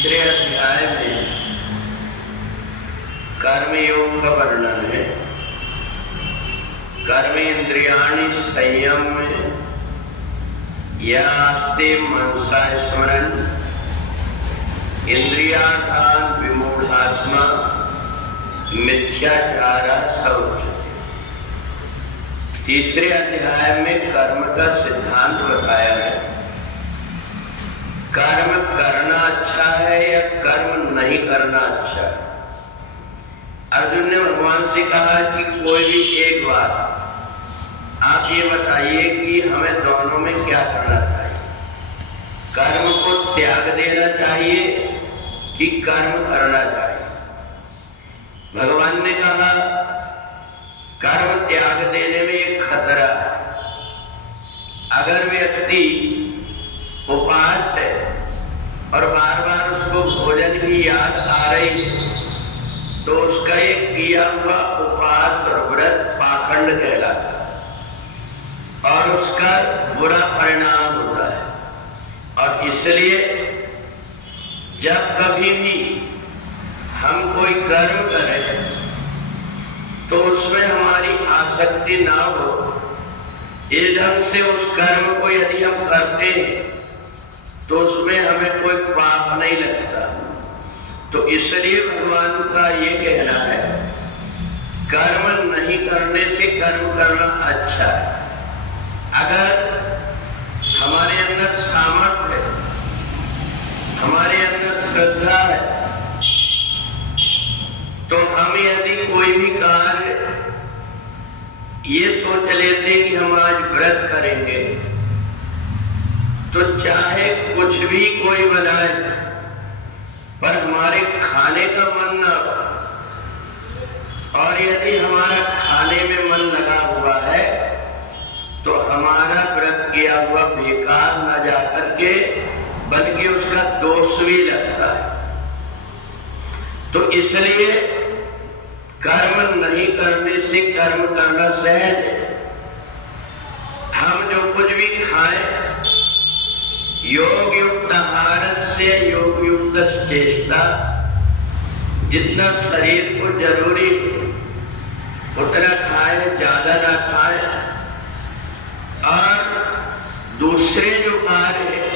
तीसरे अध्याय में कर्मयोग का वर्णन है। कर्म इंद्रियाणि संयम में यास्ते मनसा स्मरण इंद्रियार्थान विमूढ़ात्मा मिथ्याचारा सौच्यते। तीसरे अध्याय में कर्म का सिद्धांत बताया है। कर्म करना अच्छा है या कर्म नहीं करना अच्छा है। अर्जुन ने भगवान से कहा कि कोई भी एक बात आप ये बताइए कि हमें दोनों में क्या करना चाहिए, कर्म को त्याग देना चाहिए कि कर्म करना चाहिए। भगवान ने कहा कर्म त्याग देने में एक खतरा है। अगर व्यक्ति उपवास है और बार बार उसको भोजन की याद आ रही तो उसका एक किया हुआ उपवास और व्रत पाखंड कहलाता है और उसका बुरा परिणाम होता है। और इसलिए जब कभी भी हम कोई कर्म करें तो उसमें हमारी आसक्ति ना हो। इस ढंग से उस कर्म को यदि हम करते हैं तो उसमें हमें कोई पाप नहीं लगता। तो इसलिए भगवान का ये कहना है कर्म नहीं करने से कर्म करना अच्छा है। अगर हमारे अंदर सामर्थ्य है, हमारे अंदर श्रद्धा है, तो हम यदि कोई भी कार्य ये सोच लेते कि हम आज व्रत करेंगे तो चाहे कुछ भी कोई बनाए पर हमारे खाने का मन ना हो, और यदि हमारा खाने में मन लगा हुआ है तो हमारा व्रत किया हुआ बेकार न जाकर के बल्कि उसका दोष भी लगता है। तो इसलिए कर्म नहीं करने से कर्म करना सहज है। हम जो कुछ भी खाएं योग युक्त आहार से योग युक्त चेष्टा, जितना शरीर को जरूरी उतना खाए, ज्यादा ना खाए। और दूसरे जो कार्य है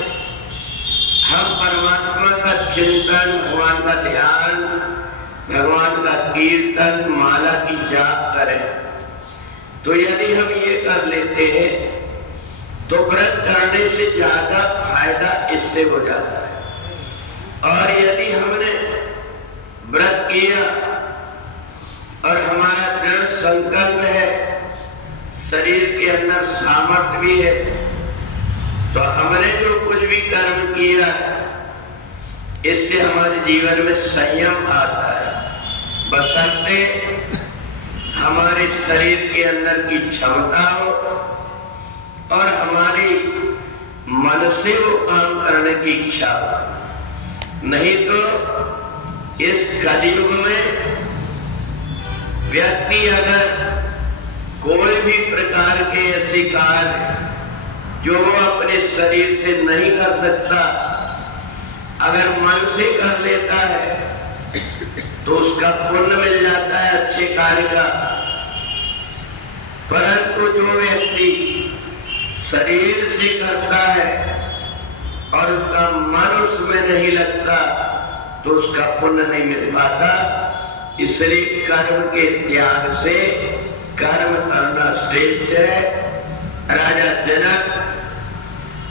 हम परमात्मा का चिंतन, भगवान का ध्यान, भगवान का कीर्तन, माला की जाप करें तो यदि हम ये कर लेते हैं तो व्रत करने से ज्यादा फायदा इससे हो जाता है। और यदि हमने व्रत किया और हमारा दृढ़ संकल्प है, शरीर के अंदर सामर्थ्य भी है, तो हमने जो कुछ भी कर्म किया इससे हमारे जीवन में संयम आता है। बशर्ते हमारे शरीर के अंदर की क्षमता हो और हमारी मन से वो काम करने की इच्छा हो। नहीं तो इस कलयुग में व्यक्ति अगर कोई भी प्रकार के ऐसे कार्य जो वो अपने शरीर से नहीं कर सकता अगर मन से कर लेता है तो उसका पुण्य मिल जाता है अच्छे कार्य का। परंतु जो व्यक्ति शरीर से करता है और उसका मन उसमें नहीं लगता तो उसका पुण्य नहीं मिल पाता। इसलिए कर्म के त्याग से कर्म करना श्रेष्ठ है। राजा जनक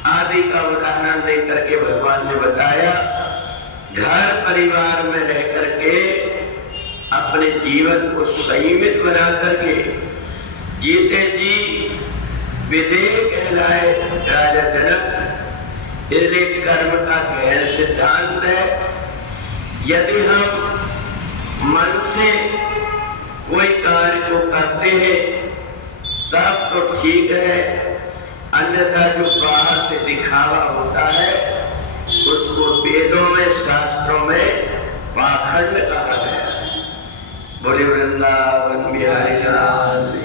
आदि का उदाहरण देकर के भगवान ने बताया घर परिवार में रह करके अपने जीवन को संयमित बना करके जीते जी विदेह कहलाए राजा जनक। इसलिए कर्म का गहन सिद्धांत है। यदि हम मन से कोई कार्य को करते हैं तब तो ठीक है, अन्यथा जो बाहर से दिखावा होता है उसको वेदों में, शास्त्रों में पाखंड कहा गया है। बोले वृंदावन बिहारी लाल।